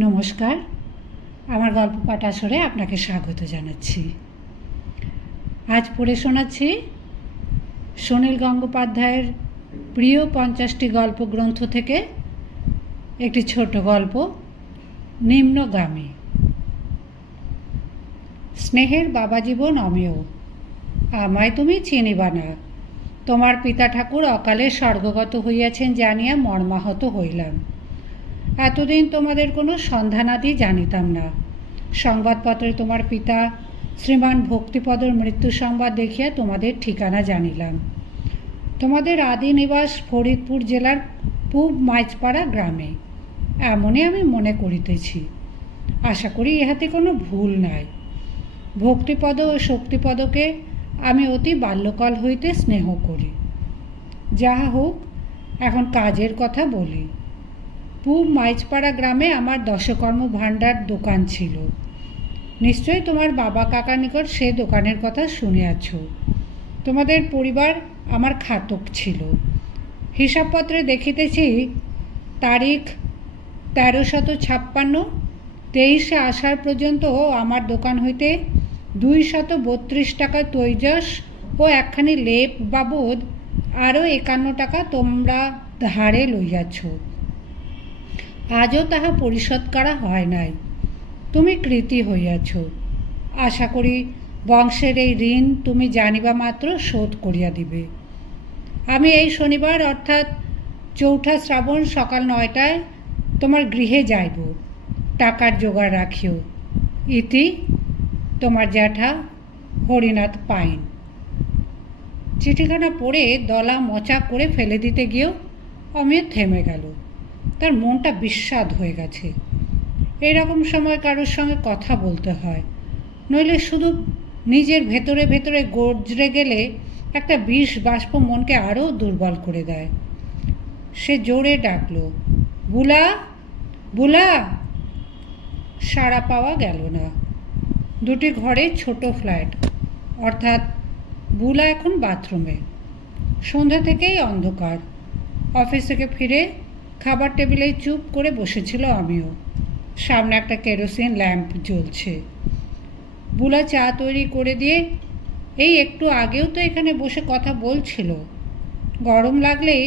নমস্কার, আমার গল্প পাঠ আসরে আপনাকে স্বাগত জানাচ্ছি। আজ পড়ে শোনাচ্ছি সুনীল গঙ্গোপাধ্যায়ের প্রিয় 50টি গল্প গ্রন্থ থেকে একটি ছোট গল্প, নিম্নগামী। স্নেহের বাবা জীবন অমেয়। আমায় তুমি চিনিবা না। তোমার পিতা ঠাকুর অকালে স্বর্গগত হইয়াছেন জানিয়া মর্মাহত হইলাম। এতদিন তোমাদের কোনো সন্ধানাদি জানিতাম না। সংবাদপত্রে তোমার পিতা শ্রীমান ভক্তিপদর মৃত্যু সংবাদ দেখিয়া তোমাদের ঠিকানা জানিলাম। তোমাদের আদি নিবাস ফরিদপুর জেলার পূব মাইজপাড়া গ্রামে, এমনই আমি মনে করিতেছি। আশা করি ইহাতে কোনো ভুল নাই। ভক্তিপদ ও শক্তিপদকে আমি অতি বাল্যকাল হইতে স্নেহ করি। যাহা হোক, এখন কাজের কথা বলি। পূব মাইজপাড়া গ্রামে আমার দশকর্ম ভাণ্ডার দোকান ছিল। নিশ্চয়ই তোমার বাবা কাকার নিকট সে দোকানের কথা শুনিয়াছ। তোমাদের পরিবার আমার খাতক ছিল। হিসাবপত্রে দেখিতেছি তারিখ 1356, 23শে আষাঢ় পর্যন্ত আমার দোকান হইতে 232 টাকা তৈজস ও একখানি লেপ বাবদ আরও 51 টাকা তোমরা ধারে লইয়াছ। আজও তাহা পরিশোধ করা হয় নাই। তুমি কৃতী হইয়াছ। আশা করি বংশের এই ঋণ তুমি জানিবা মাত্র শোধ করিয়া দিবে। আমি এই শনিবার অর্থাৎ 4ঠা শ্রাবণ সকাল 9টায় তোমার গৃহে যাইব। টাকার জোগাড় রাখিও। ইতি তোমার জ্যাঠা হরিনাথ পাইন। চিঠিখানা পড়ে দলা মোচা করে ফেলে দিতে গিয়েও অমিয় থেমে গেল। তার মনটা বিস্বাদ হয়ে গেছে। এইরকম সময় কারোর সঙ্গে কথা বলতে হয়, নইলে শুধু নিজের ভেতরে ভেতরে গর্জে গেলে একটা বিষ বাষ্প মনকে আরও দুর্বল করে দেয়। সে জোরে ডাকল, বুলা, বুলা। সাড়া পাওয়া গেল না। দুটি ঘরে ছোট ফ্ল্যাট, অর্থাৎ বুলা এখন বাথরুমে। সন্ধ্যা থেকেই অন্ধকার। অফিস থেকে ফিরে খাবার টেবিলে চুপ করে বসেছিল আমিও। সামনে একটা কেরোসিন ল্যাম্প জ্বলছে। বুলা চা তৈরি করে দিয়ে এই একটু আগেও তো এখানে বসে কথা বলছিল। গরম লাগলেই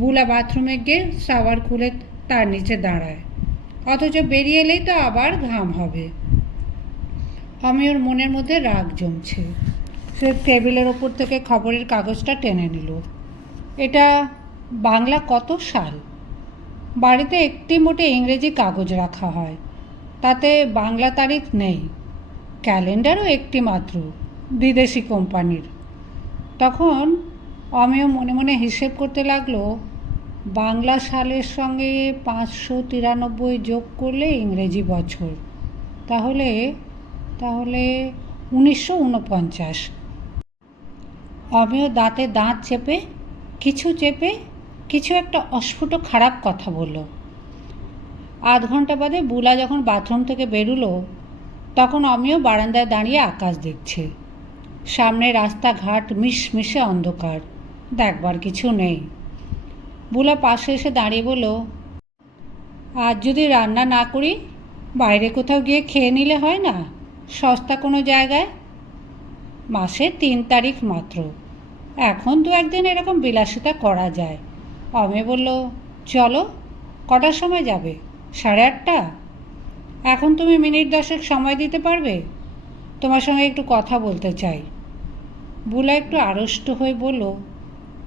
বুলা বাথরুমে গিয়ে শাওয়ার খুলে তার নিচে দাঁড়ায়, অথচ বেরিয়ে এলেই তো আবার ঘাম হবে। আমিওর মনের মধ্যে রাগ জমছে। সে টেবিলের ওপর থেকে খবরের কাগজটা টেনে নিল। এটা বাংলা কত সাল? বাড়িতে একটি মোটে ইংরেজি কাগজ রাখা হয়, তাতে বাংলা তারিখ নেই। ক্যালেন্ডারও একটি মাত্র, বিদেশি কোম্পানির। তখন অমিয় মনে মনে হিসেব করতে লাগলো, বাংলা সালের সঙ্গে 593 যোগ করলে ইংরেজি বছর, তাহলে 1949। অমিয় দাঁতে দাঁত চেপে কিছু একটা অস্ফুট খারাপ কথা বলল। আধ ঘন্টা বাদে বুলা যখন বাথরুম থেকে বেরুলো, তখন অমিয় বারান্দায় দাঁড়িয়ে আকাশ দেখছে। সামনে রাস্তাঘাট মিশমিশে অন্ধকার, দেখবার কিছু নেই। বুলা পাশে এসে দাঁড়িয়ে বলল, আজ যদি রান্না না করি বাইরে কোথাও গিয়ে খেয়ে নিলে হয় না? সস্তা কোনো জায়গায়। মাসের 3 তারিখ মাত্র, এখন 2-1 দিন এরকম বিলাসিতা করা যায়। অমিয় বলল, চলো। কটার সময় যাবে? 8:30? এখন তুমি মিনিট 10 সময় দিতে পারবে? তোমার সঙ্গে একটু কথা বলতে চাই। বুলা একটু আড়ষ্ট হয়ে বলল,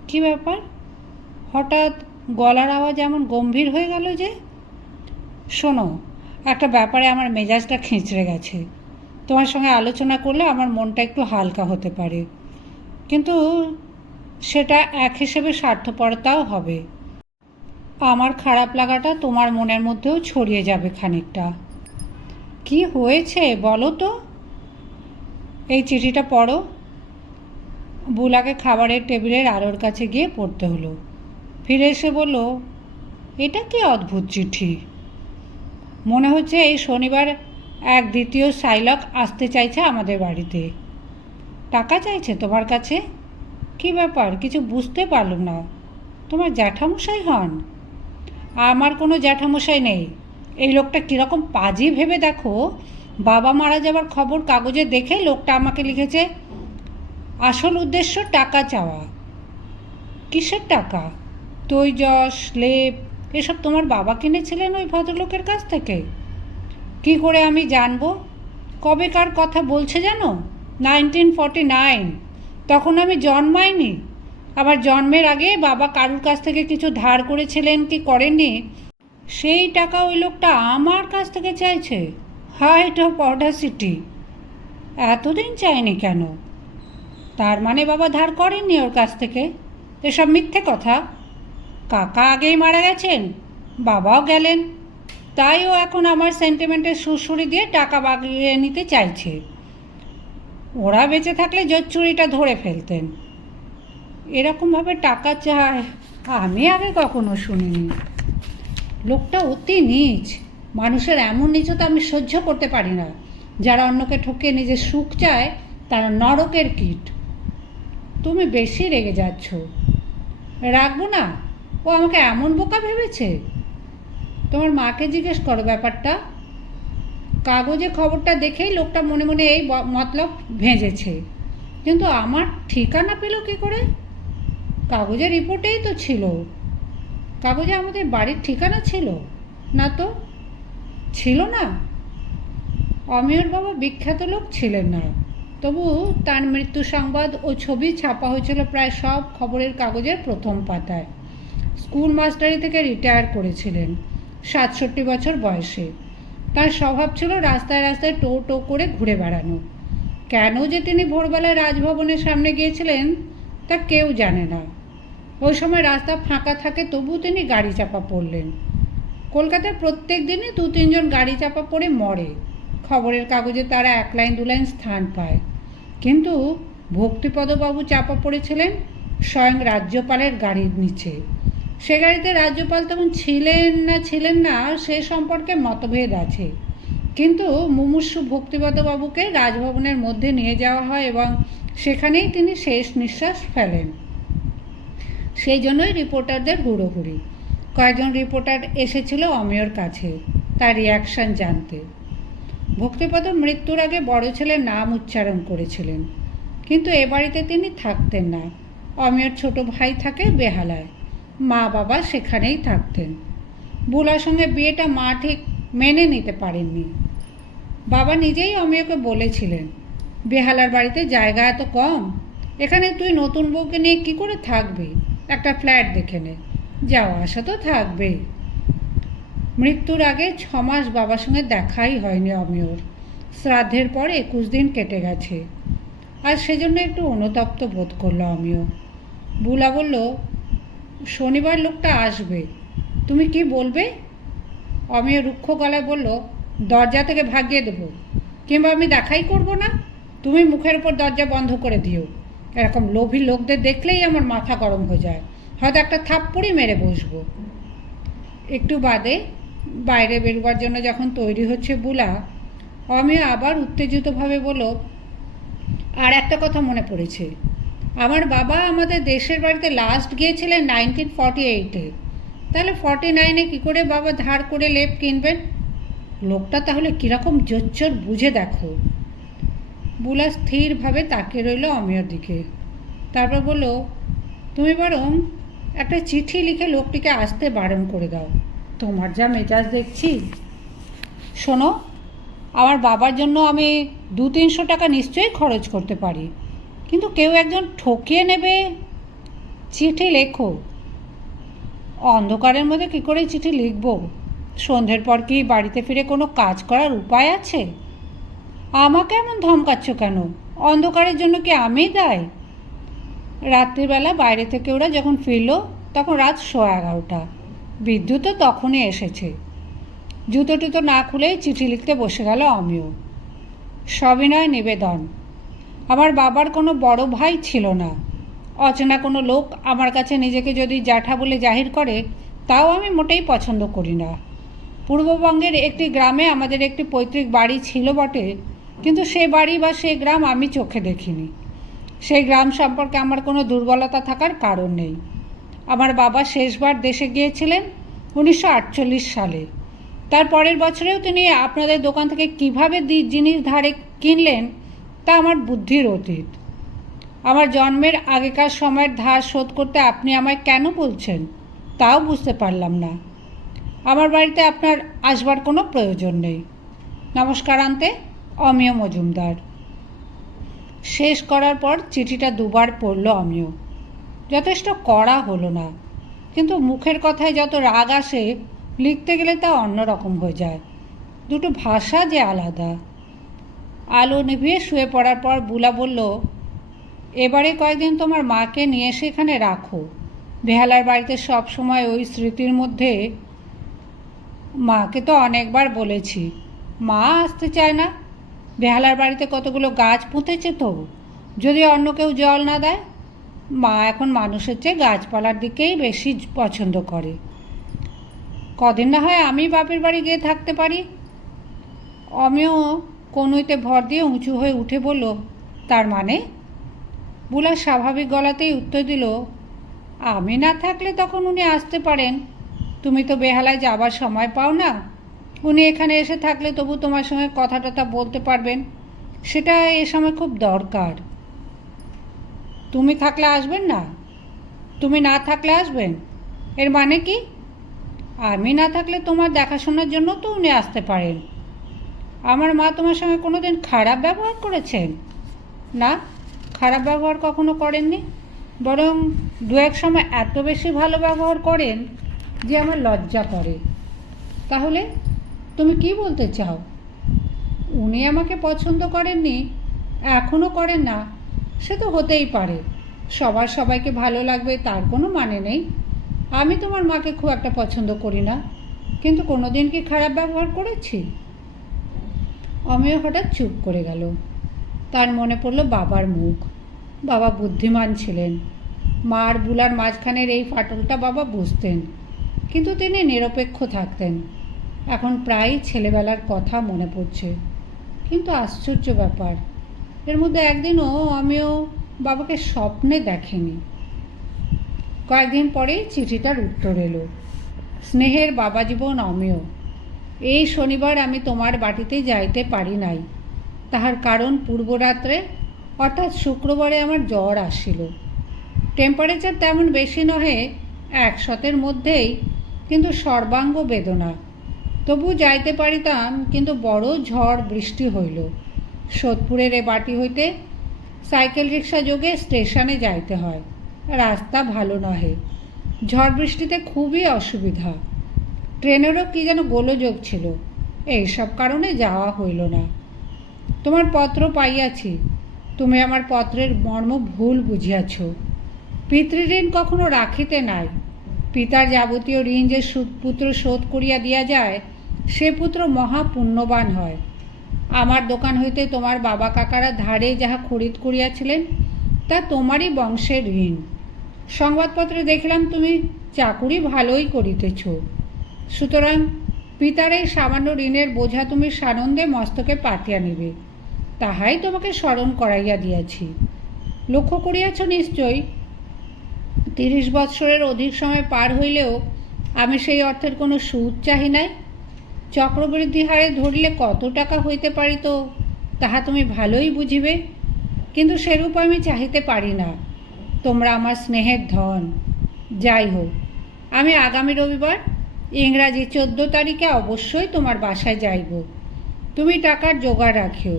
কী ব্যাপার? হঠাৎ গলার আওয়াজ এমন গম্ভীর হয়ে গেল যে? শোনো, একটা ব্যাপারে আমার মেজাজটা খিঁচড়ে গেছে। তোমার সঙ্গে আলোচনা করলে আমার মনটা একটু হালকা হতে পারে, কিন্তু সেটা এক হিসেবে স্বার্থপরতাও হবে। আমার খারাপ লাগাটা তোমার মনের মধ্যেও ছড়িয়ে যাবে খানিকটা। কি হয়েছে বলো তো? এই চিঠিটা পড়ো। বুলাকে খাবারের টেবিলের আলোর কাছে গিয়ে পড়তে হলো। ফিরে এসে বলল, এটা কি অদ্ভুত চিঠি। মনে হচ্ছে এই শনিবার এক দ্বিতীয় সাইলক আসতে চাইছে আমাদের বাড়িতে। টাকা চাইছে তোমার কাছে। কি ব্যাপার, কিছু বুঝতে পারলাম না। তোমার জ্যাঠামশাই হন? আমার কোনো জ্যাঠামশাই নেই। এই লোকটা কীরকম পাজি ভেবে দেখো, বাবা মারা যাবার খবর কাগজে দেখে লোকটা আমাকে লিখেছে আসল উদ্দেশ্য টাকা চাওয়া। কিসের টাকা? তৈজস, লেপ এসব তোমার বাবা কিনেছিলেন ওই ভদ্রলোকের কাছ থেকে। কি করে আমি জানবো? কবেকার কথা বলছে জানো? 1949। তখন আমি জন্মাইনি। আমার জন্মের আগে বাবা কারুর কাছ থেকে কিছু ধার করেছিলেন কি করেননি, সেই টাকা ওই লোকটা আমার কাছ থেকে চাইছে। Height of Audacity! এতদিন চাইনি কেন? তার মানে বাবা ধার করেননি ওর কাছ থেকে? এসব মিথ্যে কথা। কাকা আগেই মারা গেছেন, বাবাও গেলেন, তাই ও এখন আমার সেন্টিমেন্টের সুড়সুড়ি দিয়ে টাকা বাগিয়ে নিতে চাইছে। ওরা বেঁচে থাকলে জোচ্চুরিটা ধরে ফেলতেন। এরকমভাবে টাকা চায় আমি আগে কখনো শুনিনি। লোকটা অতি নীচ। মানুষের এমন নীচতা আমি সহ্য করতে পারি না। যারা অন্যকে ঠকিয়ে নিজের সুখ চায় তারা নরকের কীট। তুমি বেশি রেগে যাচ্ছ। রাখবো না, ও আমাকে এমন বোকা ভেবেছে। তোমার মাকে জিজ্ঞেস করো ব্যাপারটা। কাগজে খবরটা দেখেই লোকটা মনে মনে এই মতলব ভেঁজেছে, কিন্তু আমার ঠিকানা পেল কী করে? কাগজের রিপোর্টেই তো ছিল। কাগজে আমাদের বাড়ির ঠিকানা ছিল না তো? ছিল না। অমিয়র বাবা বিখ্যাত লোক ছিলেন না, তবু তার মৃত্যু সংবাদ ও ছবি ছাপা হয়েছিল প্রায় সব খবরের কাগজের প্রথম পাতায়। স্কুল মাস্টারি থেকে রিটায়ার করেছিলেন 67 বছর বয়সে। তার স্বভাব ছিল রাস্তায় রাস্তায় টো টো করে ঘুরে বেড়ানো। কেন যে তিনি ভোরবেলায় রাজভবনের সামনে গিয়েছিলেন তা কেউ জানে না। ওই সময় রাস্তা ফাঁকা থাকে, তবু তিনি গাড়ি চাপা পড়লেন। কলকাতার প্রত্যেক দিনই 2-3 জন গাড়ি চাপা পড়ে মরে। খবরের কাগজে তারা 1 লাইন 2 লাইন স্থান পায়। কিন্তু ভক্তিপদবাবু চাপা পড়েছিলেন স্বয়ং রাজ্যপালের গাড়ির নিচে। সে গাড়িতে রাজ্যপাল তখন ছিলেন না সে সম্পর্কে মতভেদ আছে, কিন্তু মুমূর্ষু ভক্তিপদবাবুকে রাজভবনের মধ্যে নিয়ে যাওয়া হয় এবং সেখানেই তিনি শেষ নিঃশ্বাস ফেলেন। সেই জন্যই রিপোর্টারদের হুড়োহুড়ি। কয়েকজন রিপোর্টার এসেছিল অমিয়র কাছে তার রিয়াকশান জানতে। ভক্তিপদ মৃত্যুর আগে বড় ছেলের নাম উচ্চারণ করেছিলেন, কিন্তু এ বাড়িতে তিনি থাকতেন না। অমিয়র ছোট ভাই থাকে বেহালায়, মা বাবা সেখানেই থাকতেন। বুলার সঙ্গে বিয়েটা মা ঠিক মেনে নিতে পারেননি। বাবা নিজেই অমিয়কে বলেছিলেন, বেহালার বাড়িতে জায়গা এত কম, এখানে তুই নতুন বউকে নিয়ে কী করে থাকবি? একটা ফ্ল্যাট দেখে নে, যাওয়া আসা তো থাকবেই। মৃত্যুর আগে 6 মাস বাবার সঙ্গে দেখাই হয়নি অমিয়র। শ্রাদ্ধের পর 21 দিন কেটে গেছে। আর সেজন্য একটু অনুতপ্ত বোধ করল অমিয়। বুলা বলল, শনিবার লোকটা আসবে, তুমি কি বলবে? অমিয় রুক্ষ গলায় বলল, দরজা থেকে ভাগিয়ে দেবো, কিংবা আমি দেখাই করব না। তুমি মুখের উপর দরজা বন্ধ করে দিও। এরকম লোভী লোকদের দেখলেই আমার মাথা গরম হয়ে যায়, হয়তো একটা থাপ্পড়ই মেরে বসবো। একটু বাদে বাইরে বেরোবার জন্য যখন তৈরি হচ্ছে বুলা, অমিয় আবার উত্তেজিতভাবে বলল, আর একটা কথা মনে পড়েছে, আমার বাবা আমাদের দেশের বাড়িতে লাস্ট গিয়েছিলেন 1948-এ। তাহলে 49-এ কী করে বাবা ধার করে লেপ কিনবেন? লোকটা তাহলে কীরকম জোচ্চোর বুঝে দেখো। বুলা স্থিরভাবে তাকিয়ে রইল অমিয়র দিকে। তারপর বলল, তুমি বরং একটা চিঠি লিখে লোকটিকে আসতে বারণ করে দাও। তোমার যা মেজাজ দেখছি। শোনো, আমার বাবার জন্য আমি 200-300 টাকা নিশ্চয়ই খরচ করতে পারি, কিন্তু কেউ একজন ঠকিয়ে নেবে। চিঠি লেখো। অন্ধকারের মধ্যে কী করে চিঠি লিখব? সন্ধ্যের পর কি বাড়িতে ফিরে কোনো কাজ করার উপায় আছে? আমাকে এমন ধমকাচ্ছ কেন? অন্ধকারের জন্য কি আমি দায়ী? রাত্রিবেলা বাইরে থেকে ওরা যখন ফিরল তখন রাত 11:15। বিদ্যুৎও তখনই এসেছে। জুতো টুতো না খুলেই চিঠি লিখতে বসে গেল অমিয়। সবিনয় নিবেদন, আমার বাবার কোনো বড় ভাই ছিল না। অচেনা কোনো লোক আমার কাছে নিজেকে যদি জ্যাঠা বলে জাহির করে তাও আমি মোটেই পছন্দ করি না। পূর্ববঙ্গের একটি গ্রামে আমাদের একটি পৈতৃক বাড়ি ছিল বটে, কিন্তু সে বাড়ি বা সে গ্রাম আমি চোখে দেখিনি। সেই গ্রাম সম্পর্কে আমার কোনো দুর্বলতা থাকার কারণ নেই। আমার বাবা শেষবার দেশে গিয়েছিলেন 1948 সালে। তার পরের বছরেও তিনি আপনাদের দোকান থেকে কীভাবে জিনিস ধারে কিনলেন তা আমার বুদ্ধির অতীত। আমার জন্মের আগেকার সময়ের ধার শোধ করতে আপনি আমায় কেন বলছেন তাও বুঝতে পারলাম না। আমার বাড়িতে আপনার আসবার কোনো প্রয়োজন নেই। নমস্কারান্তে, অমিয় মজুমদার। শেষ করার পর চিঠিটা দুবার পড়ল অমিয়। যথেষ্ট কড়া হলো না, কিন্তু মুখের কথায় যত রাগ আসে লিখতে গেলে তা অন্যরকম হয়ে যায়। দুটো ভাষা যে আলাদা। আলো নিভিয়ে শুয়ে পড়ার পর বুলা বলল, এবারে কয়েকদিন তোমার মাকে নিয়ে এসে এখানে রাখো। বেহালার বাড়িতে সব সময় ওই স্মৃতির মধ্যে। মাকে তো অনেকবার বলেছি, মা আসতে চায় না। বেহালার বাড়িতে কতগুলো গাছ পুঁতেছে তো, যদি অন্য কেউ জল না দেয়। মা এখন মানুষের চেয়ে গাছপালার দিকেই বেশি পছন্দ করে। কদিন না হয় আমি বাপের বাড়ি গিয়ে থাকতে পারি। অমিয় কনুইতে ভর দিয়ে উঁচু হয়ে উঠে বলল, তার মানে? বুলা স্বাভাবিক গলাতেই উত্তর দিল, আমি না থাকলে তখন উনি আসতে পারেন। তুমি তো বেহালায় যাবার সময় পাও না। উনি এখানে এসে থাকলে তবু তোমার সঙ্গে কথা টথা বলতে পারবেন, সেটা এ সময় খুব দরকার। তুমি থাকলে আসবেন না, তুমি না থাকলে আসবেন, এর মানে কি? আমি না থাকলে তোমার দেখাশোনার জন্য তো উনি আসতে পারেন। আমার মা তোমার সঙ্গে কোনো দিন খারাপ ব্যবহার করেছেন? না, খারাপ ব্যবহার কখনো করেননি। বরং দু এক সময় এত বেশি ভালো ব্যবহার করেন যে আমার লজ্জা করে। তাহলে তুমি কি বলতে চাও? উনি আমাকে পছন্দ করেননি, এখনও করেন না, সে তো হতেই পারে। সবার সবাইকে ভালো লাগবে তার কোনো মানে নেই। আমি তোমার মাকে খুব একটা পছন্দ করি না, কিন্তু কোনো দিন কি খারাপ ব্যবহার করেছি? অমিয় হঠাৎ চুপ করে গেল। তার মনে পড়ল বাবার মুখ। বাবা বুদ্ধিমান ছিলেন। মা আর বুলার মাঝখানের এই ফাটলটা বাবা বুঝতেন, কিন্তু তিনি নিরপেক্ষ থাকতেন। এখন প্রায়ই ছেলেবেলার কথা মনে পড়ছে। কিন্তু আশ্চর্য ব্যাপার, এর মধ্যে একদিনও আমিও বাবাকে স্বপ্নে দেখেনি। কয়েকদিন পরেই চিঠিটার উত্তর এলো। স্নেহের বাবা জীবন অমিয়, এই শনিবার আমি তোমার বাটিতে যাইতে পারি নাই। তাহার কারণ পূর্বরাত্রে অর্থাৎ শুক্রবারে আমার জ্বর আসিল। টেম্পারেচার তেমন বেশি নহে, 100-এর মধ্যেই, কিন্তু সর্বাঙ্গ বেদনা। তবু যাইতে পারিতাম, কিন্তু বড় ঝড় বৃষ্টি হইল। সোদপুরের এ বাটি হইতে সাইকেল রিক্সা যোগে স্টেশনে যাইতে হয়। রাস্তা ভালো নহে, ঝড় বৃষ্টিতে খুবই অসুবিধা। ট্রেনেরও কি যেন গোলযোগ ছিল, এইসব কারণে যাওয়া হইল না। তোমার পত্র পাইয়াছি, তুমি আমার পত্রের মর্ম ভুল বুঝিয়াছ। পিতৃঋণ কখনো রাখিতে নাই। পিতার যাবতীয় ঋণ যে পুত্র শোধ করিয়া দিয়া যায়, সে পুত্র মহা পুণ্যবান হয়। আমার দোকান হইতে তোমার বাবা কাকারা ধারে যাহা খরিদ করিয়াছিলেন, তা তোমারই বংশের ঋণ। সংবাদপত্রে দেখলাম তুমি চাকুরি ভালোই করিতেছ। সুতরাং পিতার এই সামান্য ঋণের বোঝা তুমি সানন্দে মস্তকে পাতিয়া নিবে, তাহাই তোমাকে স্মরণ করাইয়া দিয়াছি। লক্ষ্য করিয়াছ নিশ্চয়ই, 30 বৎসরের অধিক সময় পার হইলেও আমি সেই অর্থের কোনো সুদ চাহি নাই। চক্রবৃদ্ধি হারে ধরিলে কত টাকা হইতে পারিত তাহা তুমি ভালোই বুঝিবে, কিন্তু সেরূপ আমি চাহিতে পারি না। তোমরা আমার স্নেহের ধন। যাই হোক, আমি আগামী রবিবার ইংরাজি 14 তারিখে অবশ্যই তোমার বাসায় যাইব। তুমি টাকার জোগাড় রাখিও।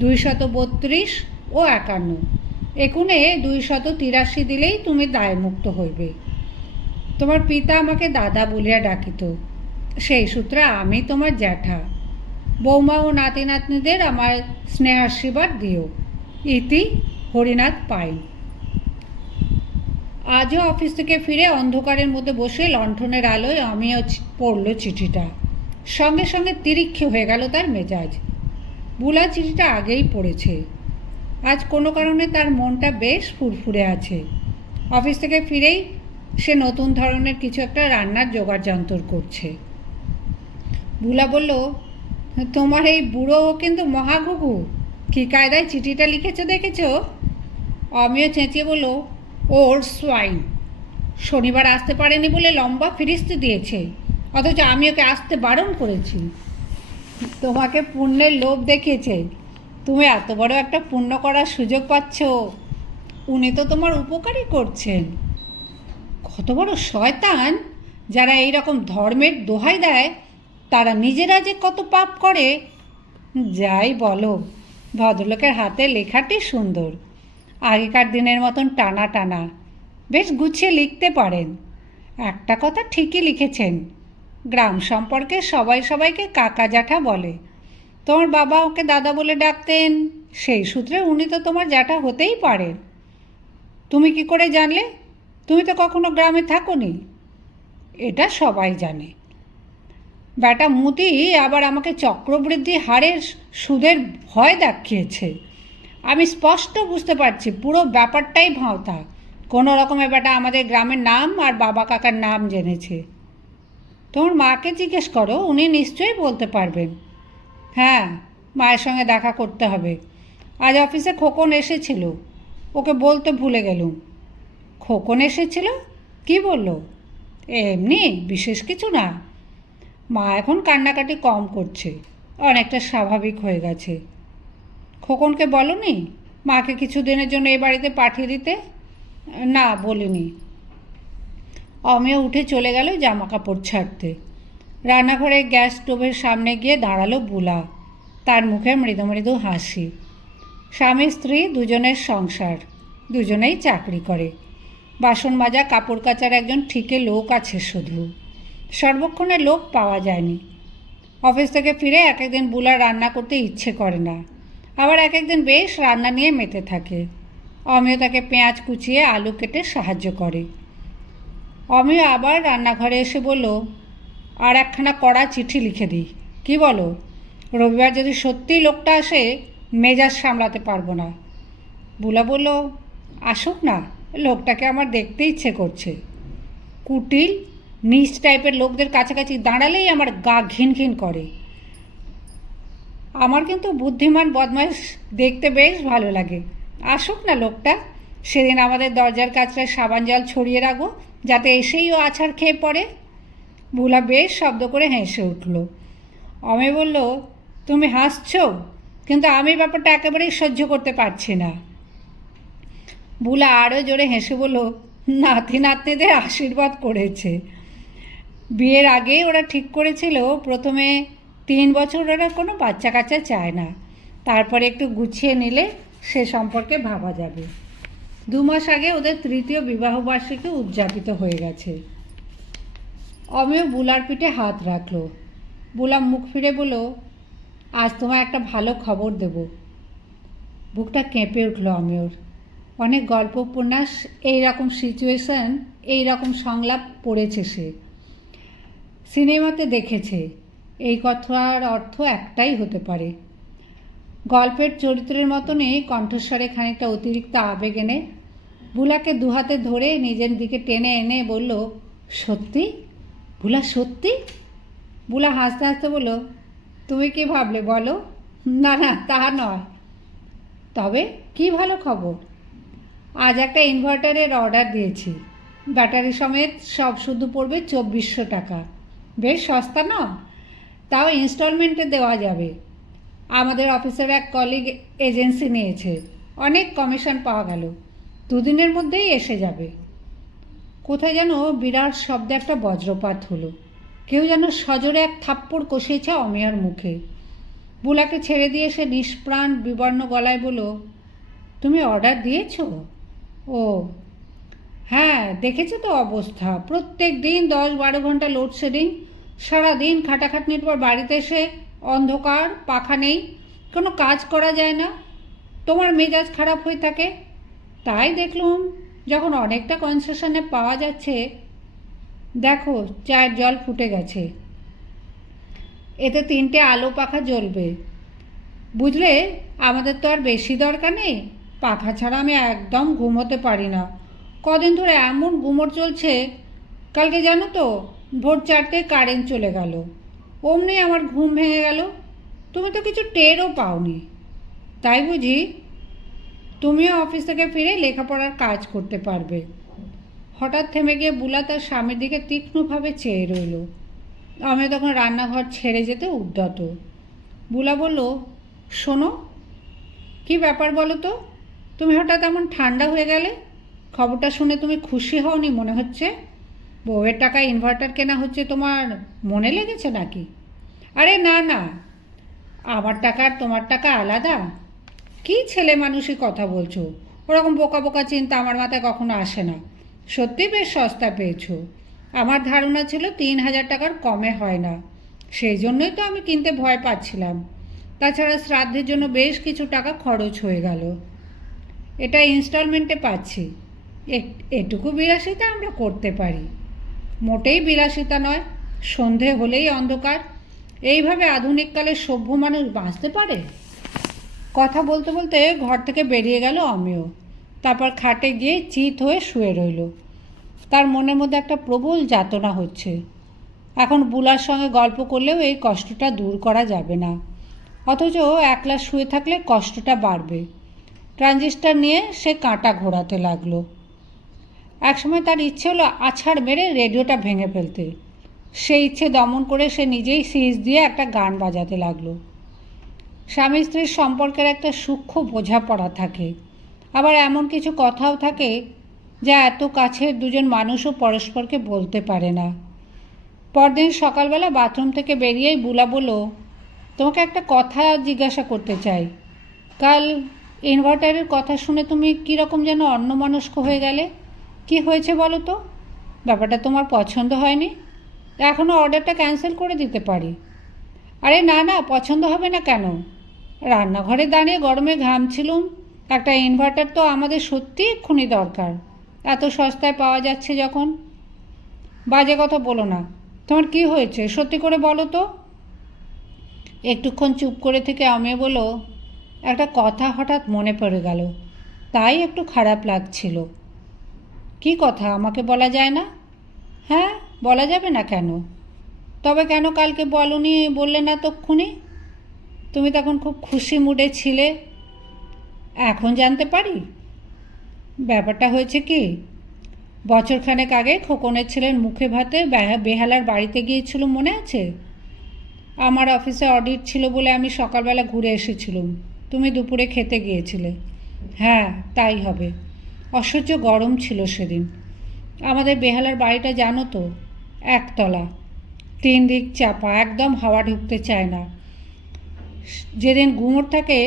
232 ও 51, একুনে 283 দিলেই তুমি দায়মুক্ত হইবে। তোমার পিতা আমাকে দাদা বলিয়া ডাকিত, সেই সূত্রে আমি তোমার জ্যাঠা। বৌমা ও নাতি নাতনিদের আমার স্নেহাশীর্বাদ দিও। ইতি হরিনাথ পাই। আজও অফিস থেকে ফিরে অন্ধকারের মধ্যে বসে লণ্ঠনের আলোয় আমিও পড়ল চিঠিটা। সঙ্গে সঙ্গে তিরিক্ষি হয়ে গেল তার মেজাজ। বুলা চিঠিটা আগেই পড়েছে। আজ কোনো কারণে তার মনটা বেশ ফুরফুরে আছে। অফিস থেকে ফিরেই সে নতুন ধরনের কিছু একটা রান্নার জোগাড় যন্তর করছে। বুলা বলল, তোমার এই বুড়ো কিন্তু মহাঘুঘু, কী কায়দায় চিঠিটা লিখেছে দেখেছ? অমিয় চেঁচিয়ে বলল, ওর সোয়াইন। শনিবার আসতে পারেনি বলে লম্বা ফিরিস্তি দিয়েছে। অথচ আমি ওকে আসতে বারণ করেছি। তোমাকে পুণ্যের লোভ দেখিয়েছে, তুমি এত বড় একটা পুণ্য করার সুযোগ পাচ্ছ, উনি তো তোমার উপকারই করছেন। কত বড় শয়তান! যারা এই রকম ধর্মের দোহাই দেয় তারা নিজেরা যে কত পাপ করে। যাই বলো, ভদ্রলোকের হাতে লেখাটি সুন্দর, আগেকার দিনের মতন টানা টানা, বেশ গুছিয়ে লিখতে পারেন। একটা কথা ঠিকই লিখেছেন, গ্রাম সম্পর্কে সবাই সবাইকে কাকা জ্যাঠা বলে। তোমার বাবা ওকে দাদা বলে ডাকতেন, সেই সূত্রে উনি তো তোমার জ্যাঠা হতেই পারেন। তুমি কি করে জানলে? তুমি তো কখনো গ্রামে থাকোনি। এটা সবাই জানে। ব্যাটা মুতি আবার আমাকে চক্রবৃদ্ধি হারের সুদের ভয় দেখিয়েছে। আমি স্পষ্ট বুঝতে পারছি পুরো ব্যাপারটাই ভাঁওতা। কোনো রকমে ব্যাটা আমাদের গ্রামের নাম আর বাবা কাকার নাম জেনেছে। তোমার মাকে জিজ্ঞেস করো, উনি নিশ্চয়ই বলতে পারবেন। হ্যাঁ, মায়ের সঙ্গে দেখা করতে হবে। আজ অফিসে খোকন এসেছিল, ওকে বলতে ভুলে গেলুম। খোকন এসেছিল? কি বলল? এমনি বিশেষ কিছু না। মা এখন কান্নাকাটি কম করছে, অনেকটা স্বাভাবিক হয়ে গেছে। খোকনকে বলনি মাকে কিছু দিনের জন্য এ বাড়িতে পাঠিয়ে দিতে? না, বলিনি। অমিয় উঠে চলে গেল জামা কাপড় ছাড়তে। রান্নাঘরে গ্যাস স্টোভের সামনে গিয়ে দাঁড়ালো বুলা, তার মুখে মৃদু মৃদু হাসি। স্বামী স্ত্রী দুজনের সংসার, দুজনেই চাকরি করে। বাসন মাজা কাপড় কাচার একজন ঠিকে লোক আছে, শুধু সর্বক্ষণে লোক পাওয়া যায়নি। অফিস থেকে ফিরে এক একদিন বুলা রান্না করতে ইচ্ছে করে না, আবার এক একদিন বেশ রান্না নিয়ে মেতে থাকে। অমিয় তাকে পেঁয়াজ কুচিয়ে আলু কেটে সাহায্য করে। অমিয় আবার রান্নাঘরে এসে বলল, আর একখানা কড়া চিঠি লিখে দিই, কি বলো? রবিবার যদি সত্যিই লোকটা আসে, মেজাজ সামলাতে পারবো না। বুলা বলল, আসুক না, লোকটাকে আমার দেখতে ইচ্ছে করছে। কুটিল নিচ টাইপের লোকদের কাছাকাছি দাঁড়ালেই আমার গা ঘিন ঘিন করে। আমার কিন্তু বুদ্ধিমান বদমাইশ দেখতে বেশ ভালো লাগে। আসুক না লোকটা, সেদিন আমাদের দরজার কাছটায় সাবান জল ছড়িয়ে রাখবো, যাতে এসেই ও আছাড় খেয়ে পড়ে। বুলা বেশ শব্দ করে হেসে উঠল। অমে বলল, তুমি হাসছ, কিন্তু আমি ব্যাপারটা একেবারেই সহ্য করতে পারছি না। বুলা আরও জোরে হেসে বলল, নাতি নাতনিদের আশীর্বাদ করেছে। বিয়ের আগেই ওরা ঠিক করেছিল প্রথমে 3 বছর ওরা কোনো বাচ্চা কাচ্চা চায় না, তারপরে একটু গুছিয়ে নিলে সে সম্পর্কে ভাবা যাবে। 2 মাস আগে ওদের 3য় বিবাহবার্ষিকী উদযাপিত হয়ে গেছে। অমেয় বুলার পিঠে হাত রাখল। বুলা মুখ ফিরে বলল, আজ তোমায় একটা ভালো খবর দেব। বুকটা কেঁপে উঠল অমেয়র। অনেক গল্প উপন্যাস এইরকম সিচুয়েশন, এইরকম সংলাপ পড়েছে সে, সিনেমাতে দেখেছে। এই কথার অর্থ একটাই হতে পারে। গল্পের চরিত্রের মতনই কণ্ঠস্বরে খানিকটা অতিরিক্ত আবেগ এনে বুলাকে দুহাতে ধরে নিজের দিকে টেনে এনে বলল, সত্যি? বুলা, সত্যি? বুলা হাসতে হাসতে বলল, তুমি কি ভাবলে বলো? না না, তা নয়। তবে কি ভালো খবর? আজ একটা ইনভার্টারের অর্ডার দিয়েছি, ব্যাটারি সমেত সব শুধু পড়বে 2400 টাকা। বেশ সস্তা না? তাও ইনস্টলমেন্টে দেওয়া যাবে। আমাদের অফিসের এক কলিগ এজেন্সি নিয়েছে, অনেক কমিশন পাওয়া গেল। 2 দিনের মধ্যেই এসে যাবে। কোথায় যেন বিরাট শব্দে একটা বজ্রপাত হলো। কেউ যেন সজোরে এক থাপ্পড় কষিয়েছে অমিয়ার মুখে। বুলাকে ছেড়ে দিয়ে সে নিষ্প্রাণ বিবর্ণ গলায় বলল, তুমি অর্ডার দিয়েছ? ও হ্যাঁ, দেখেছো তো অবস্থা। প্রত্যেক দিন 10-12 ঘন্টা লোডশেডিং, সারাদিন খাটাখাটনির পর বাড়িতে এসে অন্ধকার, পাখা নেই, কোনো কাজ করা যায় না। তোমার মেজাজ খারাপ হয়ে থাকে। তাই দেখলুম যখন অনেকটা কনসেশনে পাওয়া যাচ্ছে, দেখো চায়ের জল ফুটে গেছে, এতে 3টে আলো পাখা জ্বলবে। বুঝলে, আমাদের তো আর বেশি দরকার নেই, পাখা ছাড়া আমি একদম ঘুমোতে পারি না। কদিন ধরে এমন গুমোট চলছে, কালকে জানো তো ভোর 4টায় কারেন্ট চলে গেল, অমনি আমার ঘুম ভেঙে গেল। তুমি তো কিছু টেরও পাওনি। তাই বুঝি তুমিও অফিস থেকে ফিরে লেখাপড়ার কাজ করতে পারবে। হঠাৎ থেমে গিয়ে বুলা তার স্বামীর দিকে তীক্ষ্ণভাবে চেয়ে রইল। আমি তখন রান্নাঘর ছেড়ে যেতে উদ্যত। বুলা বলল, শোনো, কি ব্যাপার বলো তো? তুমি হঠাৎ এমন ঠান্ডা হয়ে গেলে? খবরটা শুনে তুমি খুশি হওনি মনে হচ্ছে। বউয়ের টাকায় ইনভার্টার কেনা হচ্ছে, তোমার মনে লেগেছে নাকি? আরে না না, আমার টাকা আর তোমার টাকা আলাদা। কি ছেলে মানুষই কথা বলছো? ওরকম বোকা বোকা চিন্তা আমার মাথায় কখনো আসে না। সত্যি বেশ সস্তা পেয়েছো। আমার ধারণা ছিল 3,000 টাকার কমে হয় না, সেই জন্যই তো আমি কিনতে ভয় পাচ্ছিলাম। তাছাড়া শ্রাদ্ধের জন্য বেশ কিছু টাকা খরচ হয়ে গেল। এটা ইনস্টলমেন্টে পাচ্ছি। এটুকু বিলাসিতা আমরা করতে পারি। মোটেই বিলাসিতা নয়, সন্ধে হলেই অন্ধকার। এইভাবে আধুনিককালের সভ্য মানুষ বাঁচতে পারে? কথা বলতে বলতে ঘর থেকে বেরিয়ে গেল অমিয়। তারপর খাটে গিয়ে চিত হয়ে শুয়ে রইল। তার মনের মধ্যে একটা প্রবল যাতনা হচ্ছে। এখন বুলার সঙ্গে গল্প করলেও এই কষ্টটা দূর করা যাবে না, অথচ একলা শুয়ে থাকলে কষ্টটা বাড়বে। ট্রানজিস্টার নিয়ে সে কাঁটা ঘোরাতে লাগলো। একসময় তার ইচ্ছে হলো আছাড় মেরে রেডিওটা ভেঙে ফেলতে। সেই ইচ্ছে দমন করে সে নিজেই সুইচ দিয়ে একটা গান বাজাতে লাগলো। স্বামী স্ত্রীর সম্পর্কের একটা সূক্ষ্ম বোঝাপড়া থাকে, আবার এমন কিছু কথাও থাকে যা এত কাছের দুজন মানুষও পরস্পরকে বলতে পারে না। পরদিন সকালবেলা বাথরুম থেকে বেরিয়েই বুলা বলল, তোমাকে একটা কথা জিজ্ঞাসা করতে চাই। কাল ইনভার্টারের কথা শুনে তুমি কীরকম যেন অন্যমনস্ক হয়ে গেলে। কি হয়েছে বলো তো? ব্যাপারটা তোমার পছন্দ হয়নি? এখনও অর্ডারটা ক্যান্সেল করে দিতে পারি। আরে না না, পছন্দ হবে না কেন? রান্নাঘরে দাঁড়িয়ে গরমে ঘামছিলুম। একটা ইনভার্টার তো আমাদের সত্যিই এক্ষুনি দরকার, এত সস্তায় পাওয়া যাচ্ছে যখন। বাজে কথা বলো না। তোমার কি হয়েছে সত্যি করে বলো তো? একটুক্ষণ চুপ করে থেকে আমি বলল, একটা কথা হঠাৎ মনে পড়ে গেল, তাই একটু খারাপ লাগছিল। কি কথা আমাকে বলা যায় না? হ্যাঁ, বলা যাবে না কেন? তবে কেন কালকে বললে না তক্ষুনি? তুমি তখন খুব খুশি মুডে ছিলে। এখন জানতে পারি? ব্যাপারটা হয়েছে কি, বছরখানেক আগে খোকনের ছেলের মুখে ভাতে বেহালার বাড়িতে গিয়েছিল, মনে আছে? আমার অফিসে অডিট ছিল বলে আমি সকালবেলা ঘুরে এসেছিলাম, তুমি দুপুরে খেতে গিয়েছিলে। হ্যাঁ, তাই হবে। অসহ্য গরম ছিল সেদিন। আমাদের বেহালার বাড়িটা জানো তো, একতলা, 3 দিক চাপা, একদম হাওয়া ঢুকতে চায় না। যেদিন গুমোট থাকে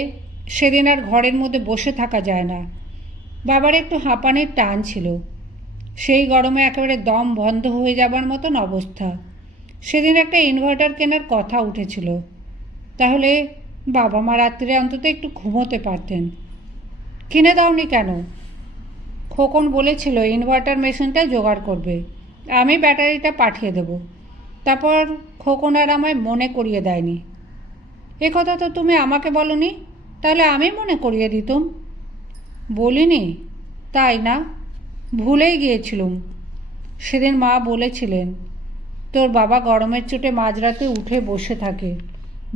সেদিন আর ঘরের মধ্যে বসে থাকা যায় না। বাবার একটু হাঁপানির টান ছিল। সেই গরমে একেবারে দম বন্ধ হয়ে যাবার মতন অবস্থা। সেদিন একটা ইনভার্টার কেনার কথা উঠেছিল, তাহলে বাবা মা রাত্রিরে অন্তত একটু ঘুমোতে পারতেন। কিনে দাওনি কেন? খোকন বলেছিল ইনভার্টার মেশিনটা জোগাড় করবে, আমি ব্যাটারিটা পাঠিয়ে দেব। তারপর খোকন আর আমায় মনে করিয়ে দেয়নি। এ কথা তো তুমি আমাকে বলনি, তাহলে আমি মনে করিয়ে দিতুম। বলিনি? তাই না, ভুলেই গিয়েছিলুম। সেদিন মা বলেছিলেন তোর বাবা গরমের চোটে মাঝরাতে উঠে বসে থাকে,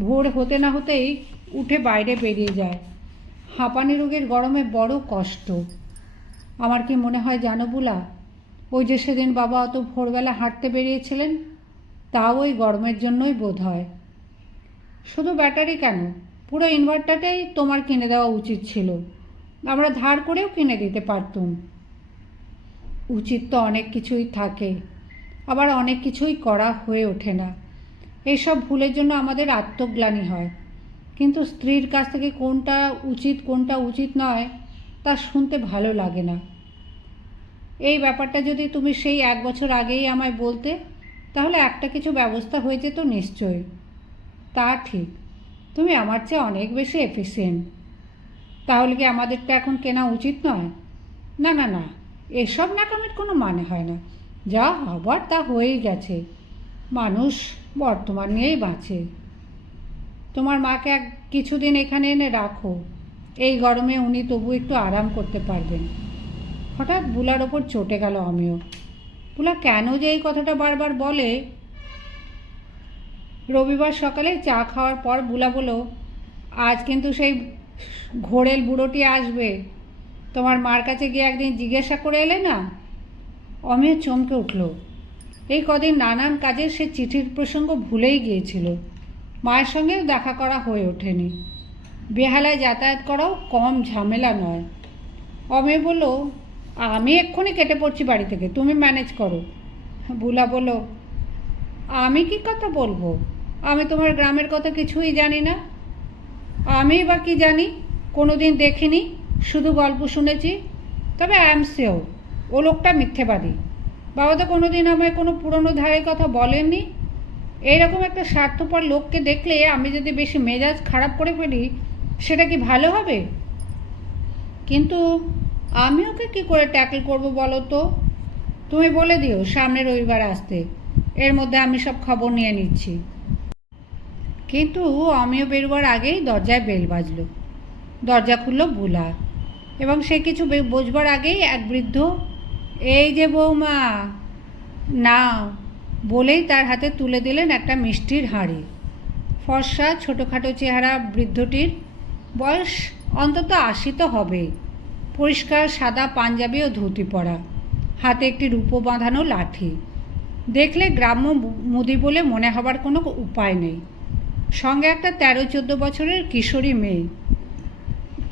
ভোর হতে না হতেই উঠে বাইরে বেরিয়ে যায়। হাঁপানি রোগের গরমে বড় কষ্ট। আমার কি মনে হয় জানো বুলা, ওই যে সেদিন বাবা অত ভোরবেলা হাঁটতে বেরিয়েছিলেন, তাও ওই গরমের জন্যই বোধ হয়। শুধু ব্যাটারি কেন, পুরো ইনভার্টারটাই তোমার কিনে দেওয়া উচিত ছিল। আমরা ধার করেও কিনে দিতে পারতুম। উচিত তো অনেক কিছুই থাকে, আবার অনেক কিছুই করা হয়ে ওঠে না। এইসব ভুলের জন্য আমাদের আত্মগ্লানি হয়, কিন্তু স্ত্রীর কাছ থেকে কোনটা উচিত নয় তা শুনতে ভালো লাগে না। এই ব্যাপারটা যদি তুমি সেই 1 বছর আগেই আমায় বলতে, তাহলে একটা কিছু ব্যবস্থা হয়ে যেত নিশ্চয়ই। তা ঠিক, তুমি আমার চেয়ে অনেক বেশি এফিসিয়েন্ট। তাহলে কি আমাদেরটা এখন কেনা উচিত নয়? না না না, এসব নাকামির কোনো মানে হয় না। যা হবার তা হয়েই গেছে, মানুষ বর্তমান নিয়েই বাঁচে। তোমার মাকে কিছুদিন এখানে এনে রাখো, এই গরমে উনি তবু একটু আরাম করতে পারবেন। হঠাৎ বুলার ওপর চটে গেল আমিও। বুলা কেন যে এই কথাটা বারবার বলে। রবিবার সকালে চা খাওয়ার পর বুলা বলল, আজ কিন্তু সেই ঘোড়েল বুড়োটি আসবে, তোমার মার কাছে গিয়ে একদিন জিজ্ঞাসা করে এলে না? অমিয় চমকে উঠল। এই কদিন নানান কাজে সে চিঠির প্রসঙ্গ ভুলেই গিয়েছিল। মায়ের সঙ্গেও দেখা করা হয়ে ওঠেনি। বেহালায় যাতায়াত করাও কম ঝামেলা নয়। অমেয় বলল, আমি এক্ষুনি কেটে পড়ছি বাড়ি থেকে, তুমি ম্যানেজ করো। বুলা বলল, আমি কি কথা বলবো? আমি তোমার গ্রামের কথা কিছুই জানি না। আমি বা কি জানি, কোনো দিন দেখিনি, শুধু গল্প শুনেছি। তবে আই এম শিওর ও লোকটা মিথ্যেবাদী। বাবা তো কোনো দিন আমায় কোনো পুরনো ধারের কথা বলেননি। এইরকম একটা স্বার্থপর লোককে দেখলে আমি যদি বেশি মেজাজ খারাপ করে ফেলি, সেটা কি ভালো হবে? কিন্তু আমি ওকে কী করে ট্যাকল করবো বলো তো? তুমি বলে দিও সামনের রবিবার আসতে, এর মধ্যে আমি সব খবর নিয়ে নিচ্ছি। কিন্তু আমিও বেরোবার আগেই দরজায় বেল বাজল। দরজা খুলল বুলা, এবং সে কিছু বোঝবার আগেই এক বৃদ্ধ, এই যে বৌমা, নাও, বলেই তার হাতে তুলে দিলেন একটা মিষ্টির হাঁড়ি। ফর্সা ছোটোখাটো চেহারা বৃদ্ধটির, বয়স অন্তত ৮০ তো হবেই। পরিষ্কার সাদা পাঞ্জাবি ও ধুতি পরা, হাতে একটি রূপো বাঁধানো লাঠি। দেখলে গ্রাম্য মুদি বলে মনে হবার কোনো উপায় নেই। সঙ্গে একটা ১৩-১৪ বছরের কিশোরী মেয়ে,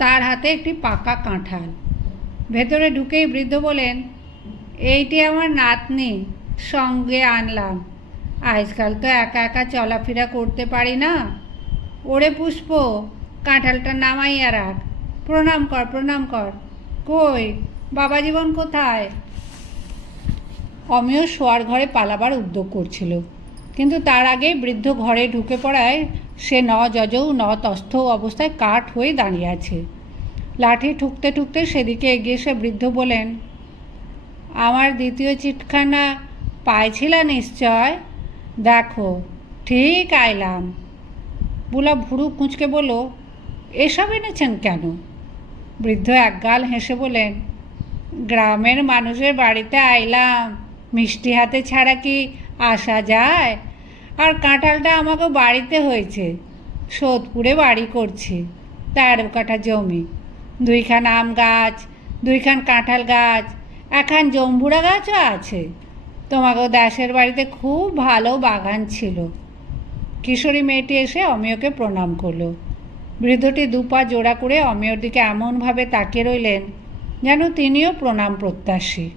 তার হাতে একটি পাকা কাঁঠাল। ভেতরে ঢুকেই বৃদ্ধ বলেন, এইটি আমার নাতনি, সঙ্গে আনলাম। আজকাল তো একা একা চলাফেরা করতে পারি না। ওরে পুষ্প, কাঁঠালটা নামাইয়া রাখ। প্রণাম কর, প্রণাম কর। কই বাবা জীবন কোথায়? অমিয় শোয়ার ঘরে পালাবার উদ্যোগ করছিল, কিন্তু তার আগে বৃদ্ধ ঘরে ঢুকে পড়ায় সে ন যজৌ ন তস্থ অবস্থায় কাঠ হয়ে দাঁড়িয়ে আছে। লাঠি ঠুকতে ঠুকতে সেদিকে এগিয়ে এসে বৃদ্ধ বলেন, আমার দ্বিতীয় চিটখানা পাইছিলা নিশ্চয়? দেখো, ঠিক আইলাম। বুলা ভুরু কুঁচকে বলল, এসব এনেছেন কেন? বৃদ্ধ একগাল হেসে বলেন, গ্রামের মানুষের বাড়িতে আইলাম, মিষ্টি হাতে ছাড়া কি আসা যায়? আর কাঁঠালটা আমাকে বাড়িতে হয়েছে, সোদপুরে বাড়ি করছি, ১৩ কাঠা জমি, 2খান আম গাছ, 2খান কাঁঠাল গাছ, 1খান জম্বুরা গাছও আছে। তোমাকেও দাসের বাড়িতে খুব ভালো বাগান ছিল। কিশোরী মেয়েটি এসে অমিয়কে প্রণাম করল। বৃদ্ধটি 2 পা জোড়া করে অমিয়র দিকে এমনভাবে তাকিয়ে রইলেন যেন তিনিও প্রণাম প্রত্যাশী।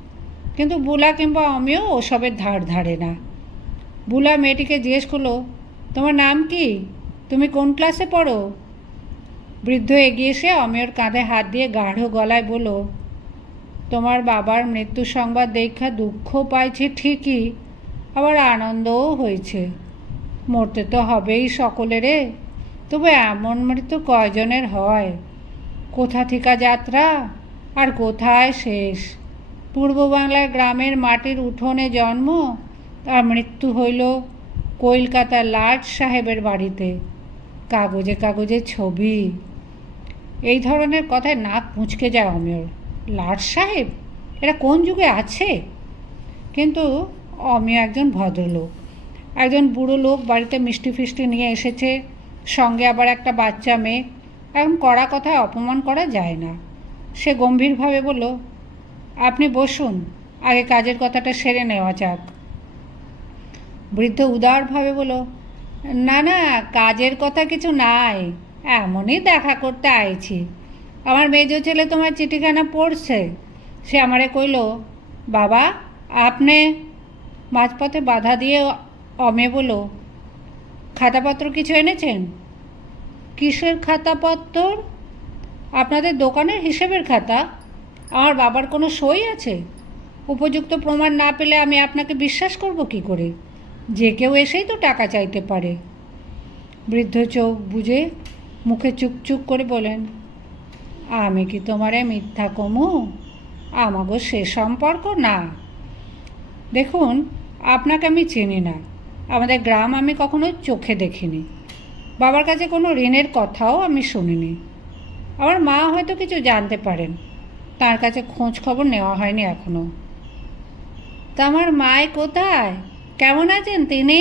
কিন্তু বুলা কিংবা অমিয় ওসবের ধার ধারে না। বুলা মেয়েটিকে জিজ্ঞেস করলো, তোমার নাম কি? তুমি কোন ক্লাসে পড়ো? বৃদ্ধ এগিয়ে এসে অমিয়র কাঁধে হাত দিয়ে গাঢ় গলায় বলল, তোমার বাবার মৃত্যু সংবাদ দেখা দুঃখ পাইছি ঠিকই, আবার আনন্দও হয়েছে। মরতে তো হবেই সকলেরে, তবে এমন মৃত্যু কয়জনের হয়? কোথা থেকে যাত্রা আর কোথায় শেষ? পূর্ব বাংলার গ্রামের মাটির উঠোনে জন্ম, আর মৃত্যু হইল কলকাতার লাট সাহেবের বাড়িতে, কাগজে কাগজে ছবি। এই ধরনের কথায় নাক মুচকে যায় অমিয়র। লাট সাহেব, এরা কোন যুগে আছে? কিন্তু অমিয় একজন ভদ্রলোক, একজন বুড়ো লোক বাড়িতে মিষ্টি ফিষ্টি নিয়ে এসেছে, সঙ্গে আবার একটা বাচ্চা মেয়ে। এখন কড়া কথায় অপমান করা যায় না। সে গম্ভীরভাবে বলল, আপনি বসুন, আগে কাজের কথাটা সেরে নেওয়া যাক। বৃদ্ধ উদারভাবে বলল, না না, কাজের কথা কিছু নাই, এমনই দেখা করতে আইছি। আমার মেজ ছেলে তোমার চিঠিখানা পড়ছে, সে আমারে কইল, বাবা আপনি। মাঝপথে বাধা দিয়ে অমেয় বলল, খাতাপত্র কিছু এনেছেন? কিসের খাতাপত্র? আপনাদের দোকানের হিসেবের খাতা। আমার বাবার কোনো সই আছে? উপযুক্ত প্রমাণ না পেলে আমি আপনাকে বিশ্বাস করব কি করে? যে কেউ এসেই তো টাকা চাইতে পারে। বৃদ্ধ চোখ বুজে মুখে চুকচুক করে বলেন, আমি কি তোমারে মিথ্যা কমু? আমাগো সে সম্পর্ক না। দেখুন, আপনাকে আমি চিনি না, আমাদের গ্রাম আমি কখনো চোখে দেখিনি, বাবার কাছে কোনো ঋণের কথাও আমি শুনিনি। আমার মা হয়তো কিছু জানতে পারেন, তার কাছে খোঁজ খবর নেওয়া হয়নি এখনও। তা আমার মায় কোথায়, কেমন আছেন তিনি?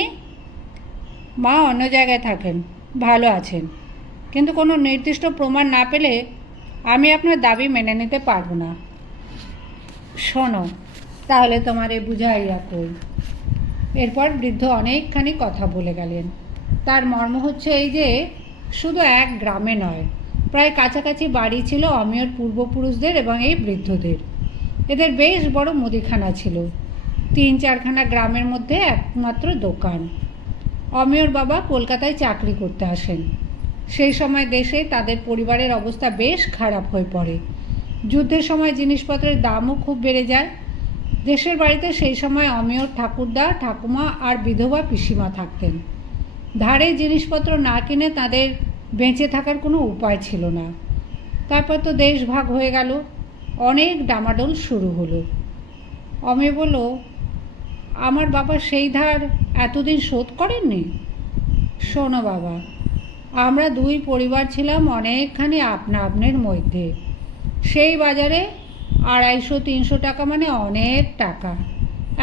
মা অন্য জায়গায় থাকেন, ভালো আছেন, কিন্তু কোনো নির্দিষ্ট প্রমাণ না পেলে আমি আপনার দাবি মেনে নিতে পারব না। শোনো, তাহলে তোমারে বুঝাইয়া কই। এরপর বৃদ্ধ অনেকখানি কথা বলে গেলেন। তার মর্ম হচ্ছে এই যে শুধু এক গ্রামে নয়, প্রায় কাছাকাছি বাড়ি ছিল অমিয়র পূর্বপুরুষদের এবং এই বৃদ্ধদের। এদের বেশ বড় মুদিখানা ছিল, 3-4খানা গ্রামের মধ্যে একমাত্র দোকান। অমিয়র বাবা কলকাতায় চাকরি করতে আসেন। সেই সময় দেশে তাদের পরিবারের অবস্থা বেশ খারাপ হয়ে পড়ে। যুদ্ধের সময় জিনিসপত্রের দামও খুব বেড়ে যায়। দেশের বাড়িতে সেই সময় অমিয়র ঠাকুরদা, ঠাকুমা আর বিধবা পিসিমা থাকতেন। ধারে জিনিসপত্র না কিনে তাদের বেঁচে থাকার কোনো উপায় ছিল না। তারপর তো দেশ ভাগ হয়ে গেল, অনেক ডামাডোল শুরু হলো। অমিয় বলল, আমার বাবা সেই ধার এতদিন শোধ করেননি? শোনো বাবা, আমরা দুই পরিবার ছিলাম অনেকখানি আপনা আপনের মধ্যে। সেই বাজারে 250-300 টাকা মানে অনেক টাকা।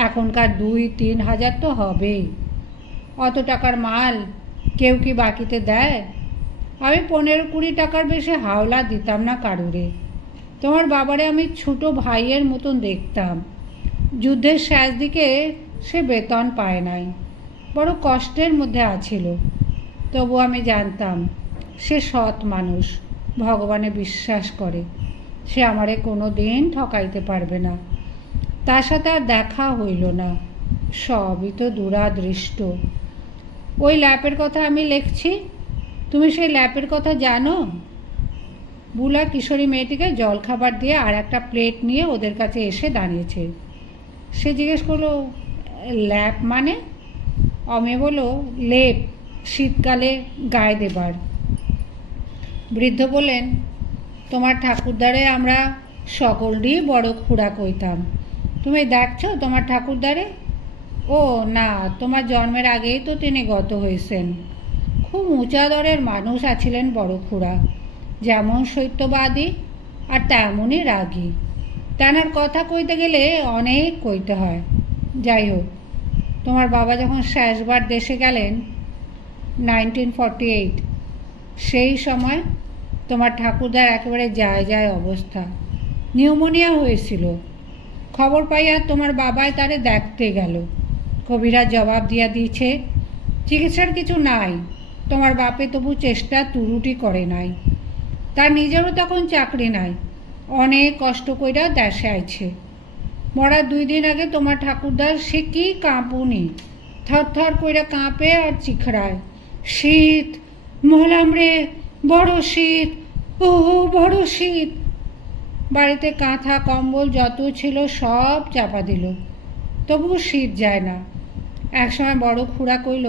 এখনকার 2-3 হাজার তো হবেই। অত টাকার মাল কেউ কি বাকিতে দেয়? আমি 15-20 টাকার বেশি হাওলা দিতাম না কারুরে। তোমার বাবারে আমি ছোটো ভাইয়ের মতন দেখতাম। যুদ্ধের শেষ দিকে সে বেতন পায় নাই, বড় কষ্টের মধ্যে আছিল। তবু আমি জানতাম সে সৎ মানুষ, ভগবানে বিশ্বাস করে, সে আমারে কোনো দিন ঠকাইতে পারবে না। তার সাথে আর দেখা হইল না, সবই তো দুরাদৃষ্ট। ওই ল্যাপের কথা আমি লিখছি, তুমি সেই ল্যাপের কথা জানো? বুলা কিশোরী মেয়েটিকে জলখাবার দিয়ে আর একটা প্লেট নিয়ে ওদের কাছে এসে দাঁড়িয়েছে। সে জিজ্ঞেস করলো, ল্যাপ মানে? অমে বলল, লেপ, শীতকালে গায়ে দেবার। বৃদ্ধ বললেন, তোমার ঠাকুরদারে আমরা সকলই বড় খুড়া কইতাম। তুমি দেখছো তোমার ঠাকুরদারে? ও না, তোমার জন্মের আগেই তো তিনি গত হয়েছেন। খুব উঁচা দরের মানুষ আছিলেন বড় খুড়া, যেমন সত্যবাদী আর তেমনই রাগী। তেনার কথা কইতে গেলে অনেক কইতে হয়। যাই হোক, তোমার বাবা যখন শেষবার দেশে গেলেন 1948, সেই সময় তোমার ঠাকুরদার একেবারে যায় যায় অবস্থা, নিউমোনিয়া হয়েছিল। খবর পাইয়া তোমার বাবাই তারে দেখতে গেল। কবিরাজ জবাব দিয়া দিয়েছে চিকিৎসার কিছু নাই। তোমার বাপে তবু চেষ্টা তুরুটি করে নাই। তার নিজেরও তখন চাকরি নাই, অনেক কষ্ট কইরা দেশে আইছে। মরার 2 দিন আগে তোমার ঠাকুরদার সে কি কাঁপুনি, থরথর কইরা কাঁপে আর চিখড়ায়, শীত মহলাম রে, বড় শীত, ও বড় শীত। বাড়িতে কাঁথা কম্বল যত ছিল সব চাপা দিল, তবু শীত যায় না। একসময় বড় খুড়া কইল,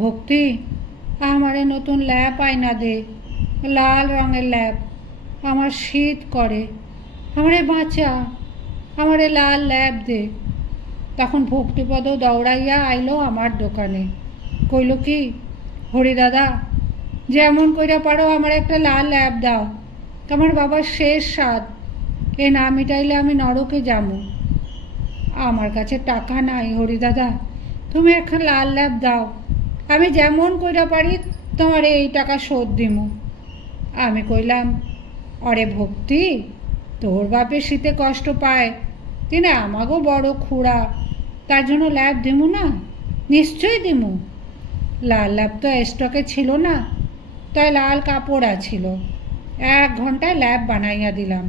ভক্তি, আমারে নতুন ল্যাপ আয়না দে, লাল রঙের ল্যাপ, আমার শীত করে, আমারে বাঁচা, আমারে লাল ল্যাপ দে। তখন ভক্তিপদ দৌড়াইয়া আইলো আমার দোকানে, কইল কি, হরিদাদা, যেমন কইরা পারো আমার একটা লাল ল্যাপ দাও, আমার বাবার শেষ স্বাদ, এ না মিটাইলে আমি নরকে যামু। আমার কাছে টাকা নাই হরিদাদা, তুমি একটা লাল ল্যাপ দাও, আমি যেমন কইরা পারি তোমার এই টাকা শোধ দিমু। আমি কইলাম, অরে ভক্তি, তোর বাপে শীতে কষ্ট পায়, তিনি আমাগো বড় খুড়া, তার জন্য ল্যাপ দিমু না? নিশ্চয়ই দিমু। লাল ল্যাপ তো স্টকে ছিল না, তাই লাল কাপড় আছিল, 1 ঘন্টায় ল্যাপ বানাইয়া দিলাম।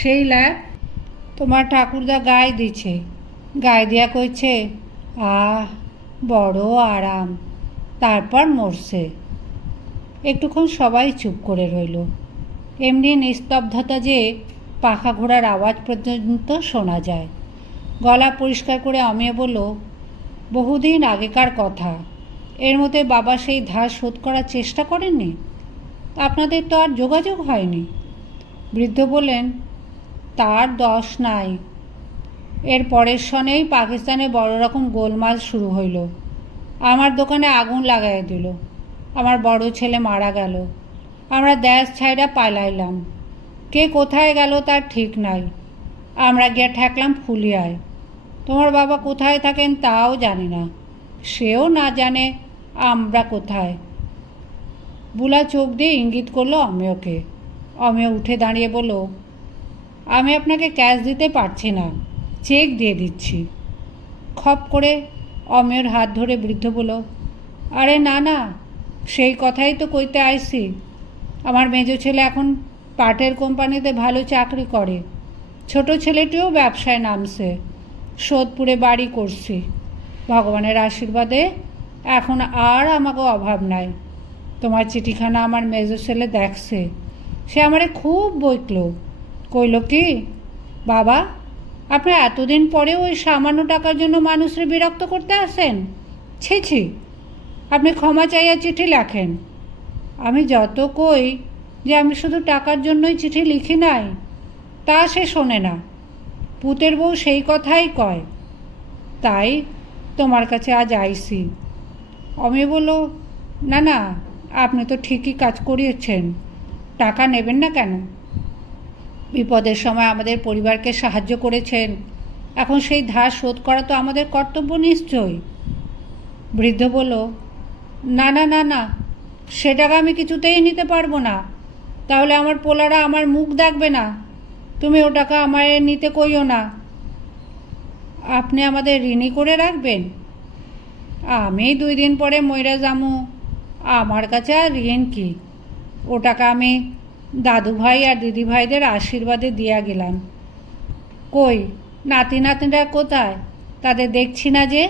সেই ল্যাপ তোমার ঠাকুরদা গায়ে দিছে, গায়ে দিয়া কইছে, আহ বড় আরাম। তারপর মরছে। একটুক্ষণ সবাই চুপ করে রইল। এমনি নিস্তব্ধতা যে পাখা ঘোড়ার আওয়াজ পর্যন্ত শোনা যায়। গলা পরিষ্কার করে অমিয় বলল, বহুদিন আগেকার কথা, এর মধ্যে বাবা সেই ধার শোধ করার চেষ্টা করেননি? আপনাদের তো আর যোগাযোগ হয়নি। বৃদ্ধ বললেন, তার দোষ নাই। এর পরের সনেই পাকিস্তানে বড় রকম গোলমাল শুরু হইল। আমার দোকানে আগুন লাগাইয়া দিল, আমার বড় ছেলে মারা গেল। আমরা দেশ ছাইড়া পালাইলাম, কে কোথায় গেল তার ঠিক নাই। আমরা গিয়া ঠেকলাম ফুলিয়ায়। তোমার বাবা কোথায় থাকেন তাও জানি না, সেও না জানে আমরা কোথায়। বুলা চোখ দিয়ে ইঙ্গিত করলো অমেয়কে। অমেয় উঠে দাঁড়িয়ে বলল, আমি আপনাকে ক্যাশ দিতে পারছি না, চেক দিয়ে দিচ্ছি। খপ করে অমেয়র হাত ধরে বৃদ্ধ বলল, আরে না না, সেই কথাই তো কইতে আইছি। আমার মেজো ছেলে এখন পাটের কোম্পানিতে ভালো চাকরি করে, ছোট ছেলেটিও ব্যবসায় নামছে, সোদপুরে বাড়ি করছি। ভগবানের আশীর্বাদে এখন আর আমাকে অভাব নাই। তোমার চিঠিখানা আমার মেজো ছেলে দেখছে, সে আমারে খুব বইকল। কইল কি, বাবা আপনি এতদিন পরে ওই সামান্য টাকার জন্য মানুষের বিরক্ত করতে আসেন? ছি ছি, আপনি ক্ষমা চাইয়া চিঠি লেখেন। আমি যত কই যে আমি শুধু টাকার জন্যই চিঠি লিখি নাই, তা সে শোনে না। পুতের বউ সেই কথাই কয়, তাই তোমার কাছে আজ আইসি। অমি বলল, না না, আপনি তো ঠিকই কাজ করিয়েছেন, টাকা নেবেন না কেন? বিপদের সময় আমাদের পরিবারকে সাহায্য করেছেন, এখন সেই ধার শোধ করা তো আমাদের কর্তব্য নিশ্চয়ই। বৃদ্ধ বলল, না না না না, সে টাকা আমি কিছুতেই নিতে পারবো না, তাহলে আমার পোলারা আমার মুখ দেখবে না। তুমি ও টাকা আমায় নিতে কইও না। আপনি আমাদের ঋণী করে রাখবেন? আমি 2 দিন পরে মইরা যামু, আমার কাছে আর ঋণ কি? ও টাকা আমি দাদু ভাই আর দিদি ভাইদের আশীর্বাদে দিয়া গেলাম। কই নাতি নাতনিরা কোথায়? তাদের দেখছি না যে।